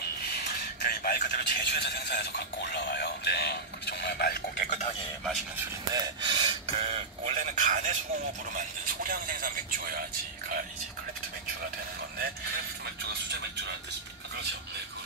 이 말 그대로 제주에서 생산해서 갖고 올라와요. 네. 정말 맑고 깨끗하게 마시는 술인데 원래는 간의 수공업으로 만든 소량 생산 맥주여야지 이제 크래프트 맥주가 되는 건데 크래프트 맥주가 수제 맥주라는 뜻입니까? 그렇죠. 네.